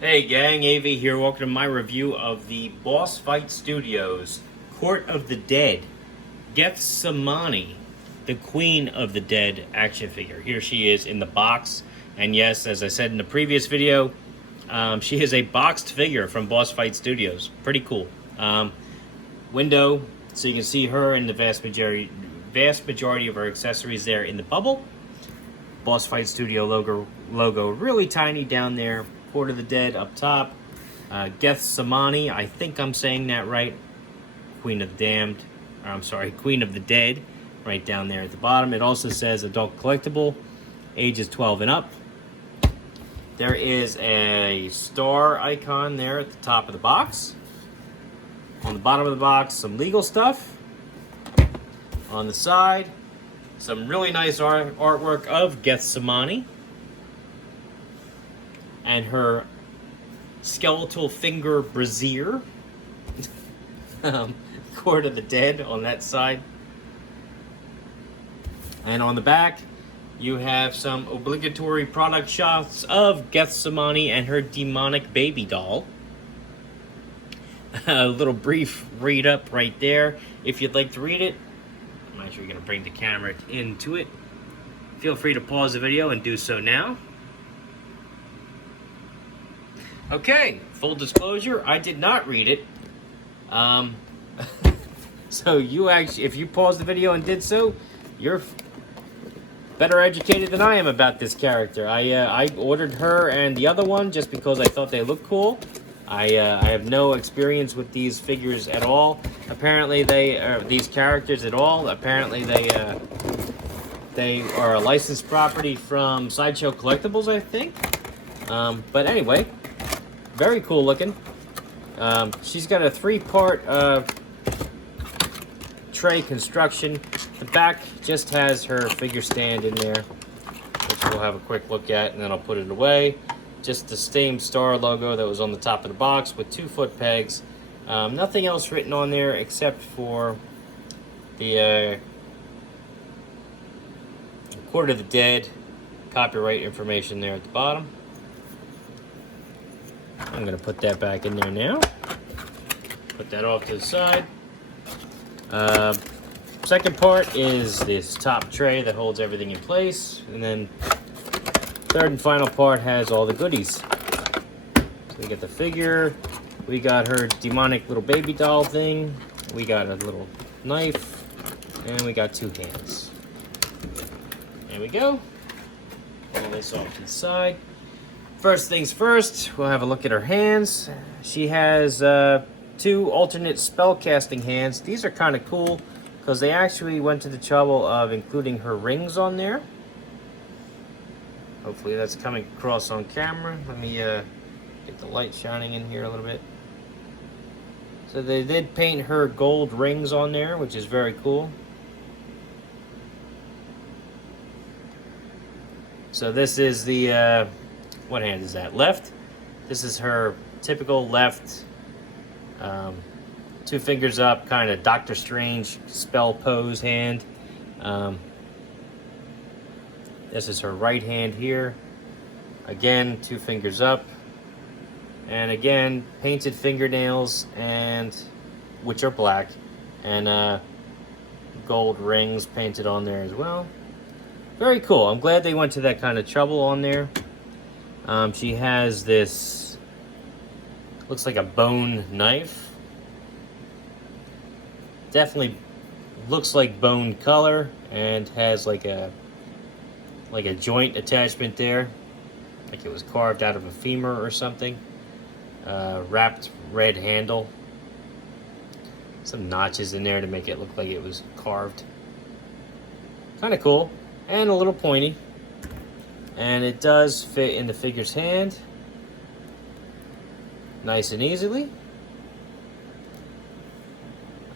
Hey gang, AV here. Welcome to my review of the Boss Fight Studios Court of the Dead Gethsemoni, the Queen of the Dead action figure. Here she is in the box, and yes, as I said in the previous video, she is a boxed figure from Boss Fight Studios. Pretty cool. Window, so you can see her and the vast majority of her accessories there in the bubble. Boss Fight Studio logo really tiny down there. Court of the Dead up top. Gethsemoni, I think I'm saying that right. Queen of the Damned, or I'm sorry, Queen of the Dead, right down there at the bottom. It also says adult collectible, ages 12 and up. There is a star icon there at the top of the box. On the bottom of the box, some legal stuff. On the side, some really nice artwork of Gethsemoni and her skeletal finger brazier. Court of the Dead on that side. And on the back, you have some obligatory product shots of Gethsemoni and her demonic baby doll. A little brief read up right there. If you'd like to read it, I'm actually going to bring the camera into it. Feel free to pause the video and do so now. Okay, full disclosure, I did not read it. So you actually, if you paused the video and did so, you're better educated than I am about this character. I ordered her and the other one just because I thought they looked cool. I have no experience with these figures at all. Apparently these characters at all. Apparently they are a licensed property from Sideshow Collectibles, I think. But anyway, very cool looking. She's got a 3-part tray construction. The back just has her figure stand in there, which we'll have a quick look at, and then I'll put it away. Just the same star logo that was on the top of the box with 2-foot pegs. Nothing else written on there except for the Court of the Dead copyright information there at the bottom. I'm going to put that back in there now. Put that off to the side. Second part is this top tray that holds everything in place. And then third and final part has all the goodies. So we got the figure. We got her demonic little baby doll thing. We got a little knife. And we got 2 hands. There we go. All this off to the side. First things first, we'll have a look at her hands. She has 2 alternate spellcasting hands. These are kind of cool because they actually went to the trouble of including her rings on there. Hopefully that's coming across on camera. Let me get the light shining in here a little bit. So they did paint her gold rings on there, which is very cool. So this is the... what hand is that? Left. This is her typical left, 2 fingers up, kind of Doctor Strange spell pose hand. This is her right hand here. Again, 2 fingers up. And again, painted fingernails, and which are black. And gold rings painted on there as well. Very cool. I'm glad they went to that kind of trouble on there. She has this, looks like a bone knife. Definitely looks like bone color and has like a joint attachment there. Like it was carved out of a femur or something. Wrapped red handle. Some notches in there to make it look like it was carved. Kind of cool. And a little pointy. And it does fit in the figure's hand. Nice and easily.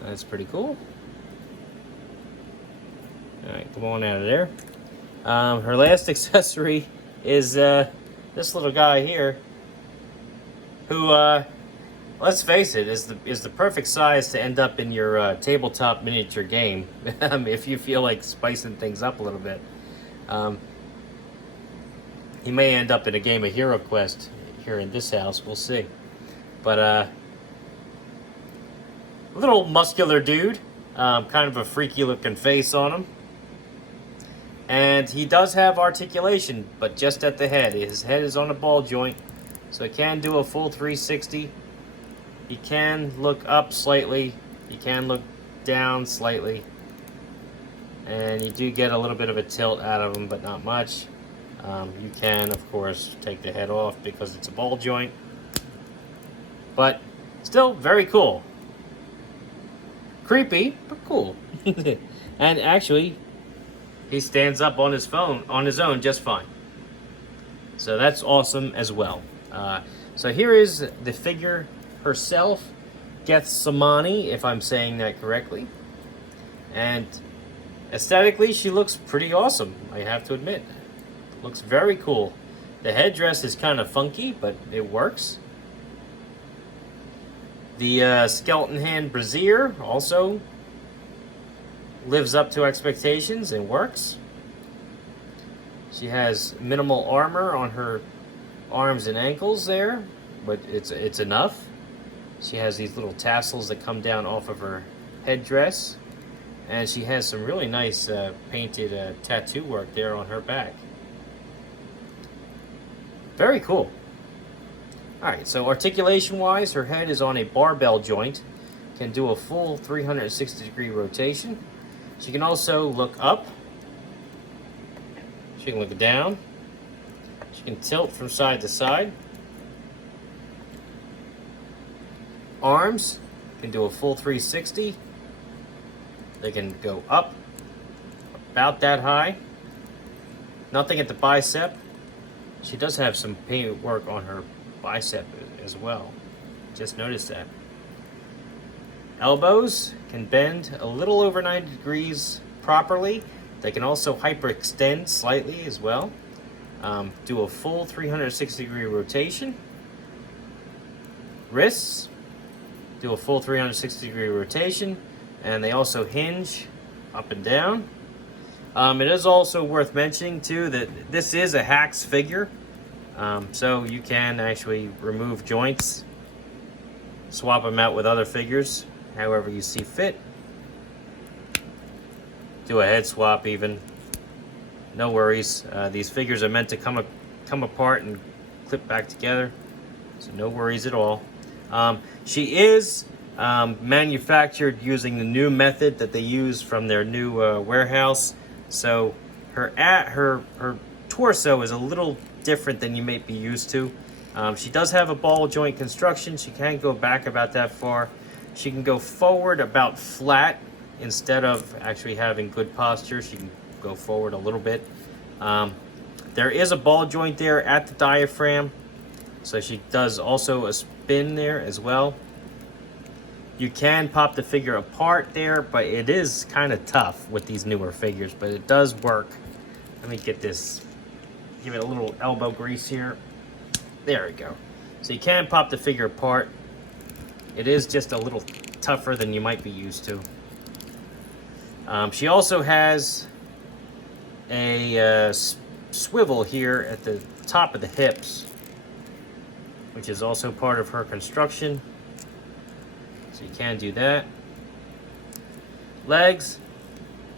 That's pretty cool. Alright, come on out of there. Her last accessory is this little guy here. Who, let's face it, is the perfect size to end up in your tabletop miniature game. If you feel like spicing things up a little bit. He may end up in a game of Hero Quest here in this house. We'll see. But a little muscular dude, kind of a freaky looking face on him. And he does have articulation, but just at the head. His head is on a ball joint, so he can do a full 360. He can look up slightly. He can look down slightly. And you do get a little bit of a tilt out of him, but not much. You can, of course, take the head off because it's a ball joint. But still very cool. Creepy, but cool. And actually, he stands up on his own just fine. So that's awesome as well. So here is the figure herself, Gethsemoni, if I'm saying that correctly. And aesthetically, she looks pretty awesome, I have to admit. Looks very cool. The headdress is kind of funky, but it works. The skeleton hand brassiere also lives up to expectations and works. She has minimal armor on her arms and ankles there, but it's enough. She has these little tassels that come down off of her headdress, and she has some really nice painted tattoo work there on her back. Very cool. Alright, so articulation-wise, her head is on a barbell joint. Can do a full 360-degree rotation. She can also look up. She can look down. She can tilt from side to side. Arms can do a full 360. They can go up about that high. Nothing at the bicep. She does have some paint work on her bicep as well. Just noticed that. Elbows can bend a little over 90 degrees properly. They can also hyperextend slightly as well. Do a full 360-degree rotation. Wrists do a full 360-degree rotation, and they also hinge up and down. It is also worth mentioning too that this is a Hacks figure, so you can actually remove joints, swap them out with other figures however you see fit. Do a head swap even. No worries. These figures are meant to come apart and clip back together, so no worries at all. She is manufactured using the new method that they use from their new warehouse. So her torso is a little different than you may be used to. She does have a ball joint construction. She can go back about that far. She can go forward about flat instead of actually having good posture. She can go forward a little bit. There is a ball joint there at the diaphragm, so she does also a spin there as well. You can pop the figure apart there, but it is kind of tough with these newer figures, but it does work. Let me get this, give it a little elbow grease here. There we go. So you can pop the figure apart. It is just a little tougher than you might be used to. She also has a swivel here at the top of the hips, which is also part of her construction. So you can do that. Legs,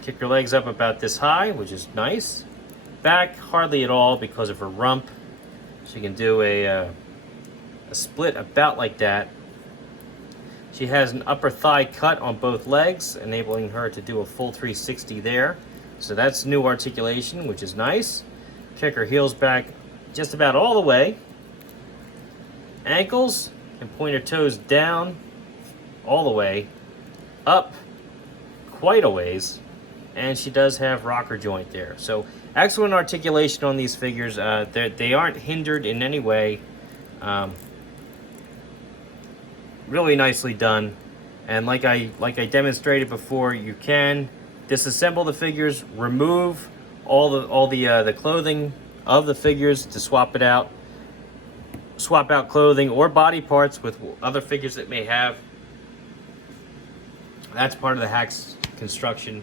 kick her legs up about this high, which is nice. Back, hardly at all because of her rump. She can do a split about like that. She has an upper thigh cut on both legs, enabling her to do a full 360 there. So that's new articulation, which is nice. Kick her heels back just about all the way. Ankles, and point her toes down all the way, up quite a ways, and she does have rocker joint there. So excellent articulation on these figures. They aren't hindered in any way. Really nicely done. And like I demonstrated before, you can disassemble the figures, remove all the clothing of the figures to swap it out. Swap out clothing or body parts with other figures that may have. That's part of the Hacks construction.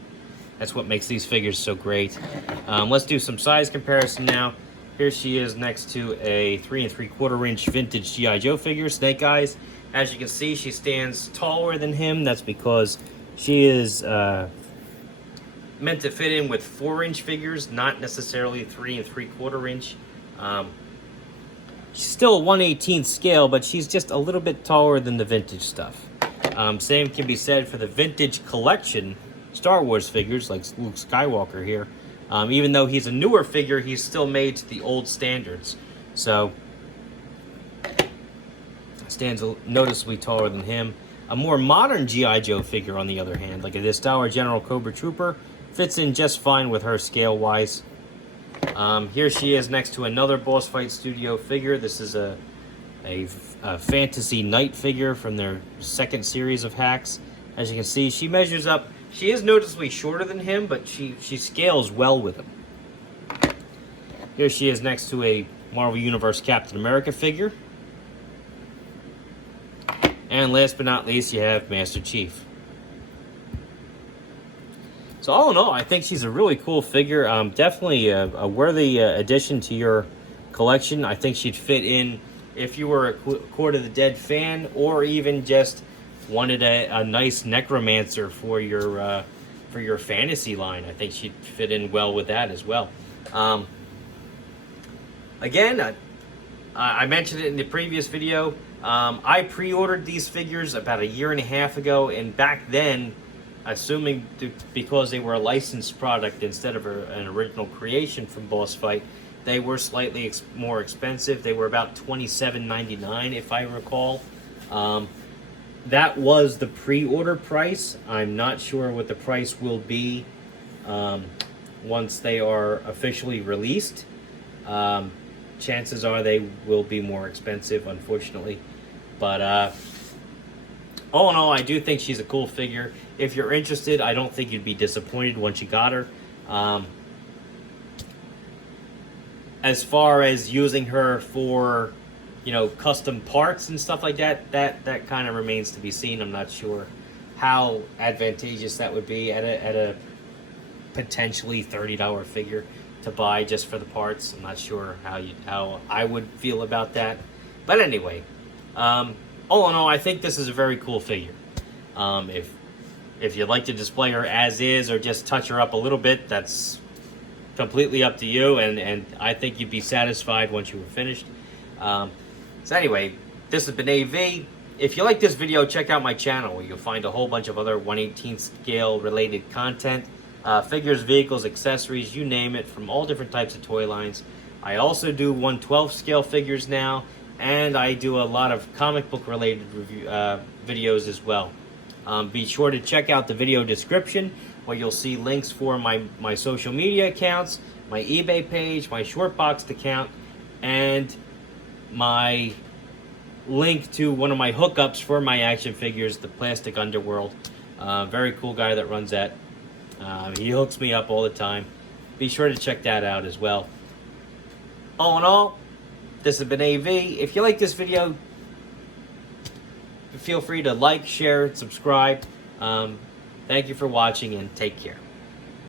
That's what makes these figures so great. Let's do some size comparison now. Here she is next to a 3 3/4 inch vintage G.I. Joe figure, Snake Eyes. As you can see, she stands taller than him. That's because she is meant to fit in with 4-inch figures, not necessarily 3 3/4 inch. She's still a 1/18 scale, but she's just a little bit taller than the vintage stuff. Same can be said for the vintage collection Star Wars figures, like Luke Skywalker here. Even though he's a newer figure, he's still made to the old standards. So, stands noticeably taller than him. A more modern G.I. Joe figure, on the other hand, like this Dollar General Cobra Trooper, fits in just fine with her scale-wise. Here she is next to another Boss Fight Studio figure. This is a Fantasy Knight figure from their second series of hacks. As you can see, she measures up. She is noticeably shorter than him, but she scales well with him. Here she is next to a Marvel Universe Captain America figure. And last but not least, you have Master Chief. So all in all, I think she's a really cool figure. Definitely a worthy addition to your collection. I think she'd fit in if you were a Court of the Dead fan, or even just wanted a nice necromancer for your fantasy line. I think she'd fit in well with that as well. Again, I mentioned it in the previous video. I pre-ordered these figures about 1.5 years ago, and back then, assuming because they were a licensed product instead of an original creation from Boss Fight, they were slightly more expensive. They were about $27.99, if I recall. That was the pre-order price. I'm not sure what the price will be once they are officially released. Chances are they will be more expensive, unfortunately. But all in all, I do think she's a cool figure. If you're interested, I don't think you'd be disappointed once you got her. As far as using her for, custom parts and stuff like that, that kind of remains to be seen. I'm not sure how advantageous that would be at a potentially $30 figure to buy just for the parts. I'm not sure how I would feel about that. But anyway, all in all, I think this is a very cool figure. If you'd like to display her as is or just touch her up a little bit, that's completely up to you, and I think you'd be satisfied once you were finished. So anyway, this has been AV. If you like this video, check out my channel where you'll find a whole bunch of other 1/18 scale related content. Figures, vehicles, accessories, you name it, from all different types of toy lines. I also do 1/12 scale figures now, and I do a lot of comic book related videos as well. Be sure to check out the video description where you'll see links for my social media accounts, my eBay page, my Shortboxed account, and my link to one of my hookups for my action figures, the Plastic Underworld. Very cool guy that runs that. He hooks me up all the time. Be sure to check that out as well. All in all, this has been AV. If you like this video, feel free to like, share, and subscribe. Thank you for watching, and take care.